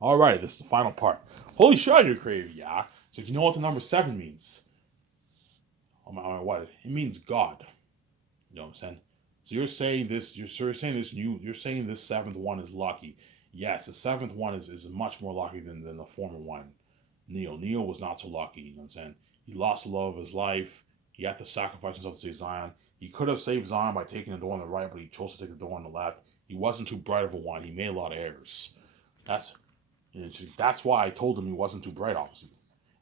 All right, this is the final part. Holy shit, you're creative, yeah. It's like, you know what the number seven means? What? It means God. You know what I'm saying? So you're saying this. You're saying this. You're saying this seventh one is lucky. Yes, the seventh one is much more lucky than the former one. Neo was not so lucky. You know what I'm saying? He lost the love of his life. He had to sacrifice himself to save Zion. He could have saved Zion by taking the door on the right, but he chose to take the door on the left. He wasn't too bright of a one. He made a lot of errors. That's that's why I told him he wasn't too bright, obviously,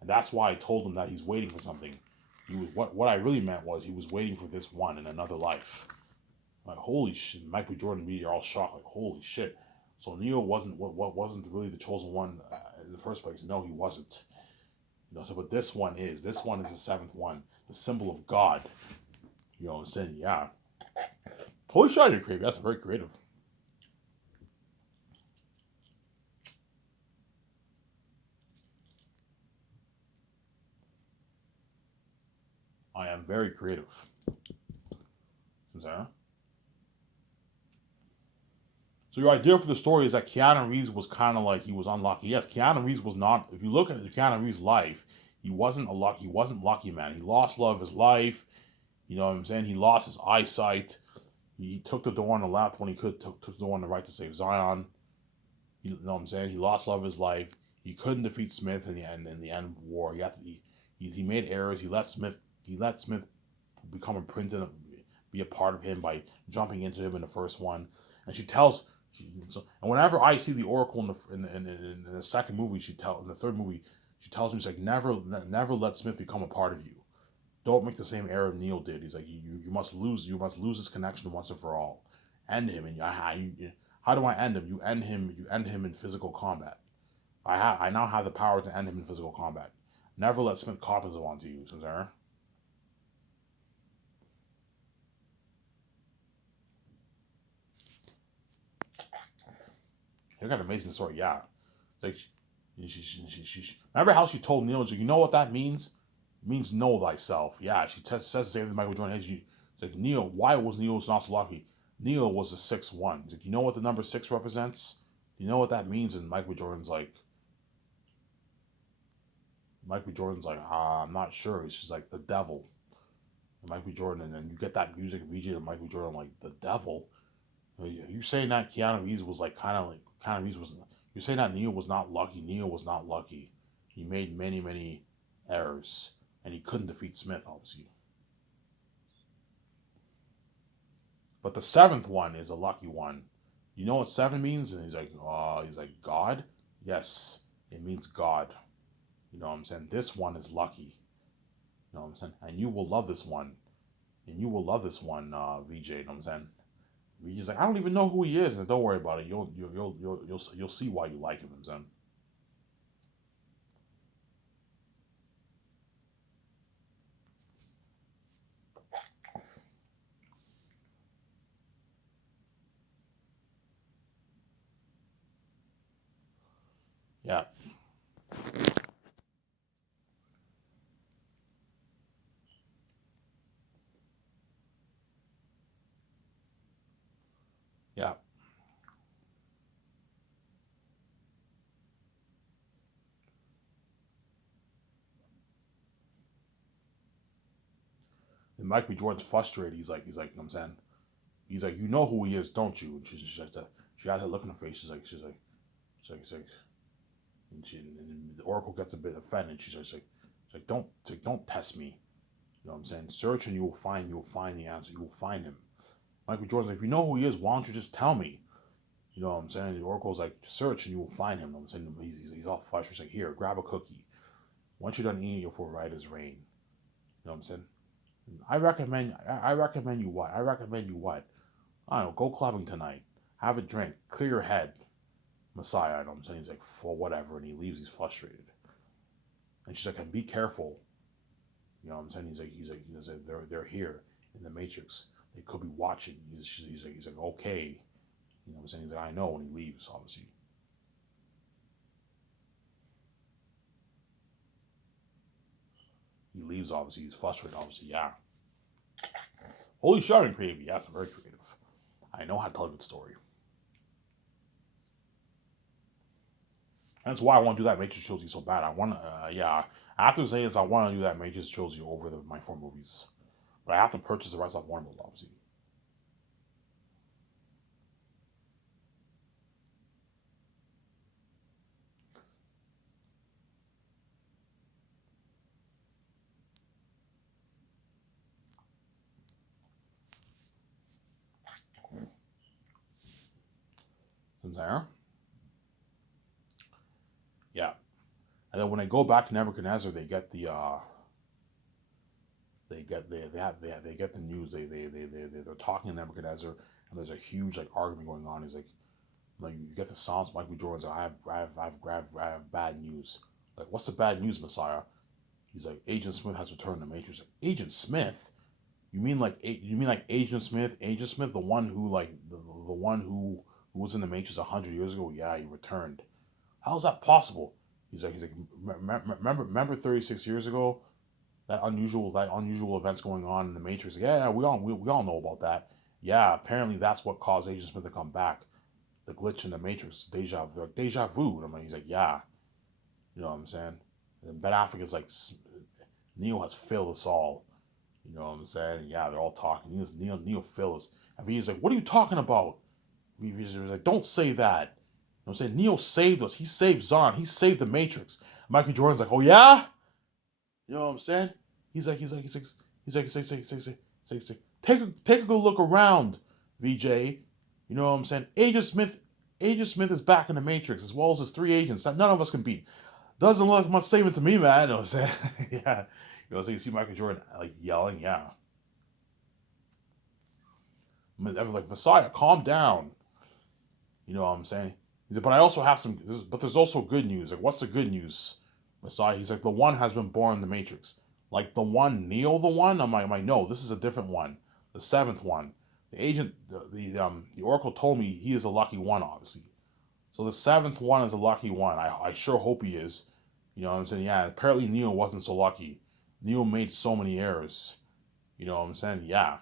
and that's why I told him that he's waiting for something. He was what I really meant was he was waiting for this one in another life. Like holy shit, Michael Jordan media are all shocked. Like holy shit. So Neo wasn't what wasn't really the chosen one in the first place. No, he wasn't. So but this one is. This one is the seventh one, the symbol of God. You know what I'm saying? Yeah. Holy shit, you're creative. That's very creative. I am very creative. So your idea for the story is that Keanu Reeves was kind of like he was unlucky. Yes, Keanu Reeves was not. If you look at Keanu Reeves' life, he wasn't a lucky. He wasn't lucky, man. He lost love of his life. You know what I'm saying? He lost his eyesight. He took the door on the left when he could. Took the door on the right to save Zion. You know what I'm saying? He lost love of his life. He couldn't defeat Smith in the end of the war. He made errors. He let Smith become imprinted, be a part of him by jumping into him in the first one. And she tells, and whenever I see the Oracle in the second movie, in the third movie, she tells me, she's like, never let Smith become a part of you. Don't make the same error Neil did. He's like, you must lose this connection once and for all. End him, and how do I end him? You end him in physical combat. I now have the power to end him in physical combat. Never let Smith cop himself onto you, Sarah. You got an amazing story, yeah. It's like remember how she told Neil, you know what that means? It means know thyself. Yeah, she says the same thing to Michael Jordan. Hey, it's like Neil, why was Neil not so lucky? Neil was a 6-1. Like, you know what the number six represents? You know what that means? And Michael Jordan's like, I'm not sure. It's just like the devil. And Michael Jordan, and then you get that music immediately. And Michael Jordan, like the devil. You saying that Keanu Reeves was like kind of like Keanu Reeves was. You're saying that Neil was not lucky. Neil was not lucky. He made many errors, and he couldn't defeat Smith, obviously. But the seventh one is a lucky one. You know what seven means? And he's like God. Yes, it means God. You know what I'm saying? This one is lucky. You know what I'm saying? And you will love this one. And you will love this one, VJ. You know what I'm saying? VJ's like, I don't even know who he is, and don't worry about it. You'll see why you like him. You know what I'm saying? Yeah, yeah. And Michael B. Jordan's frustrated. He's like, you know what I'm saying? He's like, you know who he is, don't you? And she has a look in her face. She's like, and the Oracle gets a bit offended. She's like, don't test me. You know what I'm saying? Search and you will find the answer. You will find him. Michael Jordan's like, if you know who he is, why don't you just tell me? You know what I'm saying? The Oracle's like, search and you will find him. You know what I'm saying? He's all flushed. He's like, here, grab a cookie. Once you're done eating, you'll feel right as rain. You know what I'm saying? I recommend you what? I recommend you what? I don't know, go clubbing tonight. Have a drink. Clear your head. Messiah, I know what I'm saying. He's like, for whatever, and he leaves, he's frustrated. And she's like, and be careful. You know what I'm saying? He's like they're here in the Matrix. They could be watching. He's like, okay. You know what I'm saying? He's like, I know, and he leaves, obviously. He leaves, obviously. He's frustrated, obviously, yeah. Holy shit, I'm creative. Yes, I'm very creative. I know how to tell a good story. That's why I want to do that Matrix trilogy so bad. I want to, yeah. After Zayas, I want to do that Matrix trilogy over my four movies. But I have to purchase the rights off Warner Bros. Obviously. There. Yeah. And then when they go back to Nebuchadnezzar, they get the they get the news. They're talking to Nebuchadnezzar, and there's a huge like argument going on. He's like you get the silence. Mike B. Jordan's like, I have bad news. Like, what's the bad news, Messiah? He's like, Agent Smith has returned to the Matrix. Like, Agent Smith? You mean like Agent Smith? Agent Smith, the one who like the one who was in the Matrix 100 years ago? Yeah, he returned. How is that possible? He's like, remember 36 years ago that unusual events going on in the Matrix. Yeah, we all know about that. Yeah, apparently that's what caused Agent Smith to come back. The glitch in the Matrix, deja vu. And I'm like, he's like, yeah, you know what I'm saying. And Ben Affleck is like, Neo has failed us all. You know what I'm saying? Yeah, they're all talking. Neo failed us. And he's like, what are you talking about? He's like, don't say that. You know what I'm saying? Neo saved us. He saved Zion. He saved the Matrix. Michael Jordan's like, oh yeah? You know what I'm saying? He's like, take a good look around, VJ. You know what I'm saying? Agent Smith is back in the Matrix as well as his three agents that none of us can beat. Doesn't look like much saving to me, man. You know what I'm saying? Yeah. You know, so you see Michael Jordan like yelling, yeah. I mean, like, Messiah, calm down. You know what I'm saying? He said, but I also have but there's also good news. Like, what's the good news, Messiah? He's like, the one has been born in the Matrix. Like, the one, Neo, the one? I'm like, no, this is a different one. The seventh one. The agent, the Oracle told me he is a lucky one, obviously. So the seventh one is a lucky one. I sure hope he is. You know what I'm saying? Yeah, apparently Neo wasn't so lucky. Neo made so many errors. You know what I'm saying? Yeah.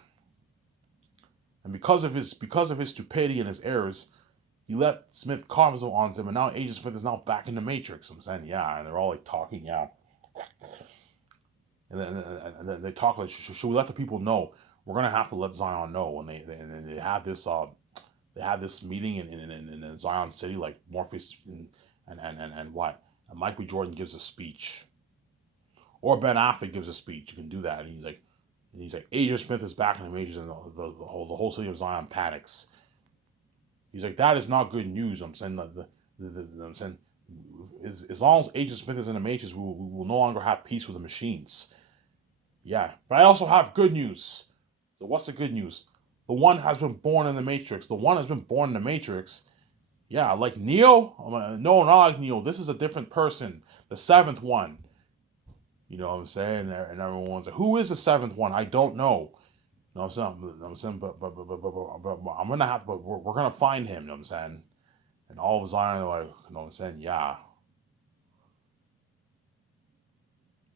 And because of his stupidity and his errors, he let Smith calm on him, and now Agent Smith is now back in the Matrix. I'm saying, yeah, and they're all like talking, yeah. And then they talk like, should we let the people know? We're gonna have to let Zion know. And they have this meeting in Zion City, like Morpheus and what? And Mike B. Jordan gives a speech, or Ben Affleck gives a speech. You can do that, and he's like, Agent Smith is back in the Matrix, and the whole city of Zion panics. He's like, that is not good news. I'm saying I'm saying, as long as Agent Smith is in the Matrix, we will no longer have peace with the machines. Yeah, but I also have good news. So what's the good news? The one has been born in the Matrix. The one has been born in the Matrix. Yeah, like Neo? No, not like Neo. This is a different person. The seventh one. You know what I'm saying? And everyone's like, who is the seventh one? I don't know. You know what I'm saying? But I'm gonna have, but we're gonna find him. You know what I'm saying? And all of Zion are like, you know what I'm saying? Yeah.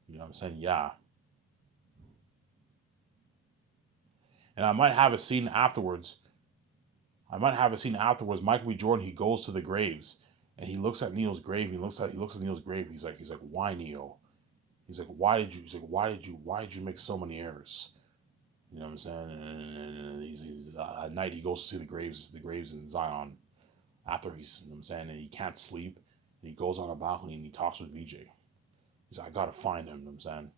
You know what I'm saying? Yeah. And I might have a scene afterwards. Michael B. Jordan, he goes to the graves and he looks at Neo's grave. He looks at Neo's grave. He's like, why Neo? He's like, why did you make so many errors? You know what I'm saying? And at night he goes to see the graves in Zion. After he's, you know what I'm saying, and he can't sleep, and he goes on a balcony and he talks with VJ. He's like, I gotta find him. You know what I'm saying?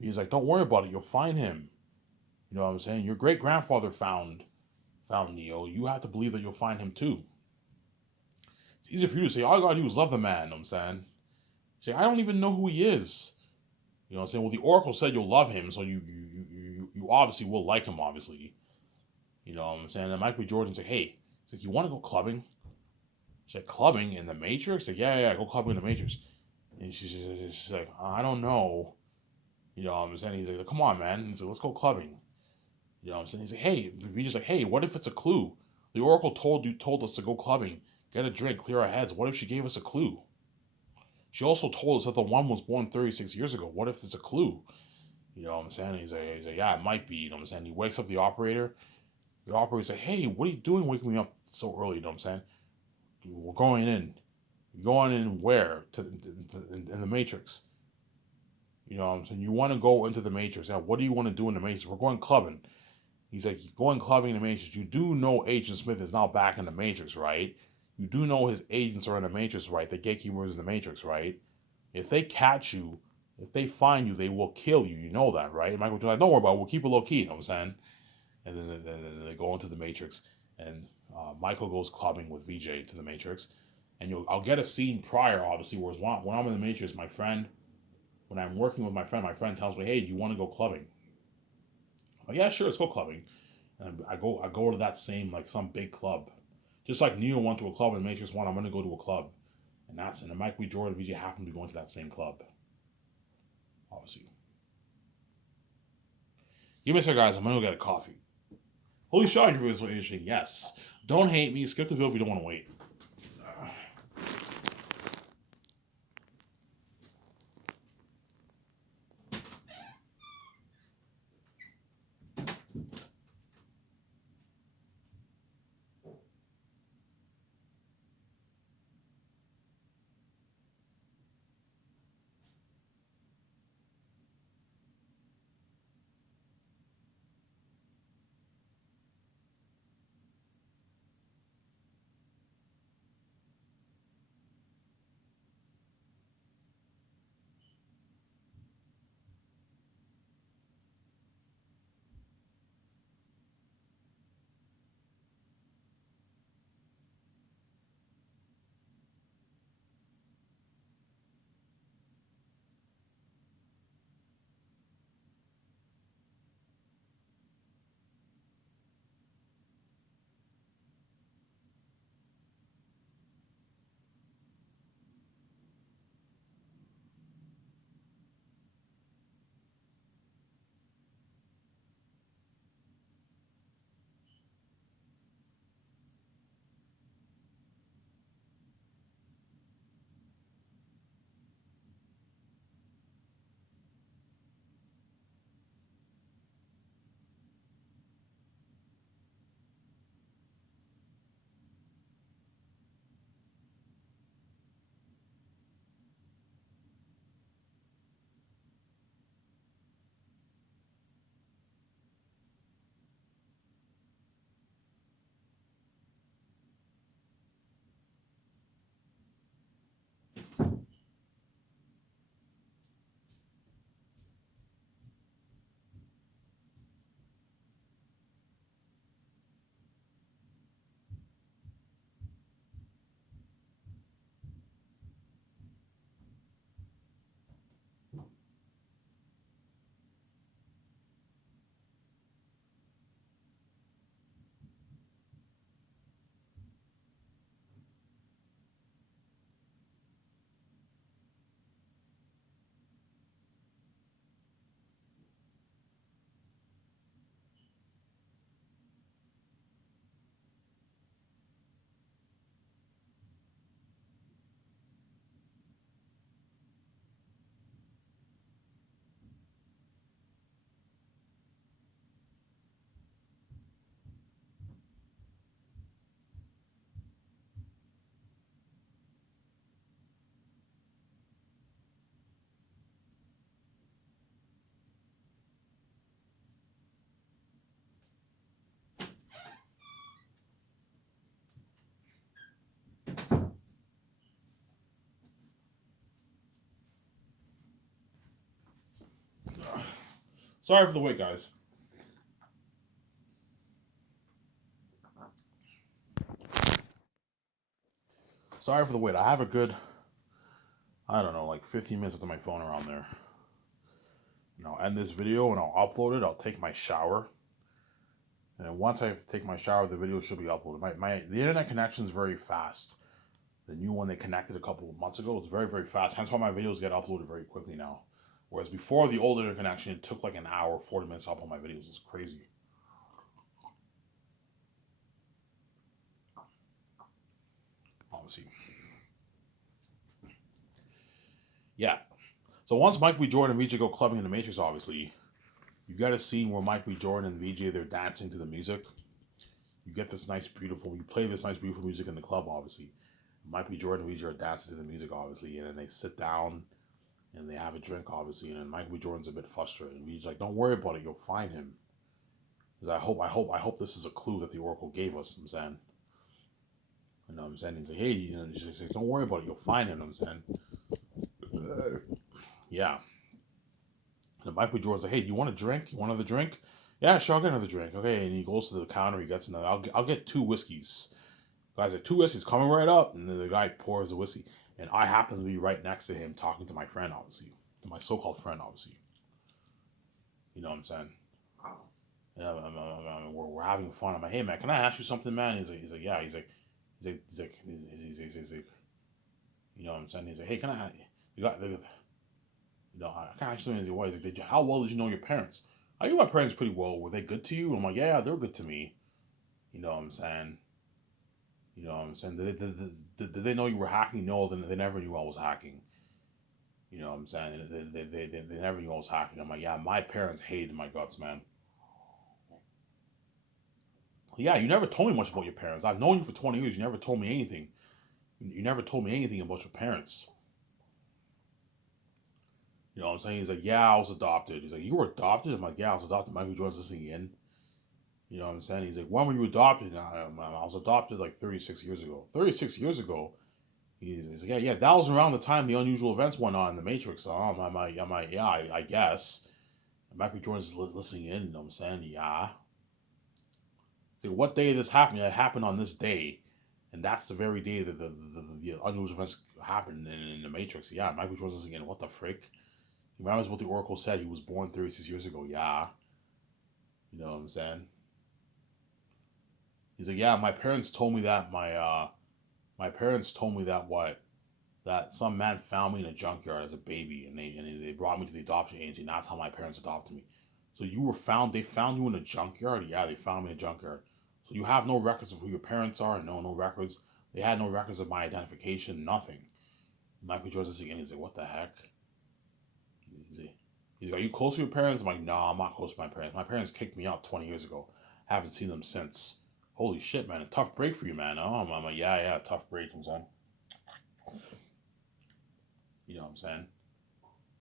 He's like, don't worry about it. You'll find him. You know what I'm saying? Your great grandfather found Neo. You have to believe that you'll find him too. It's easy for you to say, all you gotta do is love the man. You know what I'm saying? Say, I don't even know who he is. You know what I'm saying? Well, the Oracle said you'll love him, so you obviously will like him, obviously. You know what I'm saying? And Mike B. Jordan said, hey, he's like, you want to go clubbing? She's like, clubbing in the Matrix? Like, yeah, go clubbing in the Matrix. And she's like, I don't know. You know what I'm saying? He's like, come on, man. He's like, let's go clubbing. You know what I'm saying? He's like, hey, VJ's like, hey, what if it's a clue? The Oracle told us to go clubbing, get a drink, clear our heads. What if she gave us a clue? She also told us that the one was born 36 years ago. What if it's a clue? You know what I'm saying? He's like, yeah, it might be. You know what I'm saying? He wakes up the operator. The operator's like, hey, what are you doing waking me up so early? You know what I'm saying? We're going in. Going in where? In the Matrix. You know what I'm saying? You want to go into the Matrix. Now, what do you want to do in the Matrix? We're going clubbing. He's like, going clubbing in the Matrix. You do know Agent Smith is now back in the Matrix, right? You do know his agents are in the Matrix, right? The gatekeeper is in the Matrix, right? If they catch you, if they find you, they will kill you. You know that, right? And Michael Jordan, don't worry about it. We'll keep it low key. You know what I'm saying? And then they go into the Matrix, and Michael goes clubbing with VJ to the Matrix. And I'll get a scene prior, obviously, whereas when I'm in the Matrix, when I'm working with my friend tells me, "Hey, do you want to go clubbing?" I'm like, "Yeah, sure, let's go clubbing." And I go to that same like some big club, just like Neo went to a club in Matrix One. I'm gonna go to a club, and Mike B. Jordan VJ happened to be going to that same club, obviously. Give me a second, guys. I'm gonna go get a coffee. Holy shit, interview is so interesting. Yes. Don't hate me. Skip the video if you don't want to wait. Sorry for the wait, guys. Sorry for the wait. I have a good, I don't know, like 15 minutes with my phone around there. I'll end this video and I'll upload it. I'll take my shower. And once I take my shower, the video should be uploaded. The internet connection is very fast. The new one they connected a couple of months ago is very, very fast. Hence why my videos get uploaded very quickly now. Whereas before the old internet connection, it took like an hour, 40 minutes to upload my videos. It's crazy. Obviously. Yeah. So once Mike B. Jordan and VJ go clubbing in the Matrix, obviously, you got a scene where Mike B. Jordan and VJ, they're dancing to the music. You get this nice, beautiful, you play this nice, beautiful music in the club, obviously. Michael B. Jordan and Ouija are dancing to the music, obviously, and then they sit down and they have a drink, obviously, and then Michael B. Jordan's a bit frustrated. And Ouija's like, "Don't worry about it. You'll find him." Because I hope this is a clue that the Oracle gave us. I'm saying, you know what I'm saying? He's like, "Hey," she's like, "Don't worry about it. You'll find him." I'm saying, yeah. And Michael B. Jordan's like, "Hey, do you want a drink? You want another drink?" "Yeah, sure, I'll get another drink." Okay, and he goes to the counter. He gets another. I'll get two whiskeys. Guys like, "Two whiskeys coming right up." And then the guy pours the whiskey, and I happen to be right next to him talking to my friend, obviously, to my so-called friend, obviously. You know what I'm saying? And we're having fun. I'm like, "Hey man, can I ask you something, man?" He's like, "Yeah." He's like, you know what I'm saying? He's like, "Hey, can I? You got the, you know, I can't ask you something." He's like, "What?" He's like, "How well did you know your parents?" "I knew my parents pretty well. Were they good to you?" I'm like, "Yeah, they were good to me." You know what I'm saying? You know what I'm saying? Did they know you were hacking? No, they never knew I was hacking. You know what I'm saying? They never knew I was hacking. I'm like, "Yeah, my parents hated my guts, man." "Yeah, you never told me much about your parents. I've known you for 20 years. You never told me anything. You never told me anything about your parents." You know what I'm saying? He's like, "Yeah, I was adopted." He's like, "You were adopted?" I'm like, "Yeah, I was adopted." Michael Jordan's listening in. You know what I'm saying? He's like, "When were you adopted?" I was adopted like 36 years ago. 36 years ago? He's like, "Yeah, yeah, that was around the time the unusual events went on in the Matrix." So I'm like, "Yeah, I guess." And Michael Jordan's listening in. You know what I'm saying? Yeah. So what day this happened? It happened on this day, and that's the very day that the unusual events happened in the Matrix. Yeah, Michael Jordan's again. What the frick? He remembers what the Oracle said. He was born 36 years ago. Yeah, you know what I'm saying? He's like, "Yeah, my parents told me that my parents told me that what that some man found me in a junkyard as a baby, and they brought me to the adoption agency, and that's how my parents adopted me." "So you were found? They found you in a junkyard?" "Yeah, they found me in a junkyard." "So you have no records of who your parents are?" "No records." "They had no records of my identification. Nothing." Michael Jordan's again. He's like, "What the heck?" He's like, "Are you close to your parents?" I'm like, "No, I'm not close to my parents. My parents kicked me out 20 years ago. Haven't seen them since." "Holy shit, man! A tough break for you, man." "Oh, I'm like, yeah, tough break, I'm saying." You know what I'm saying?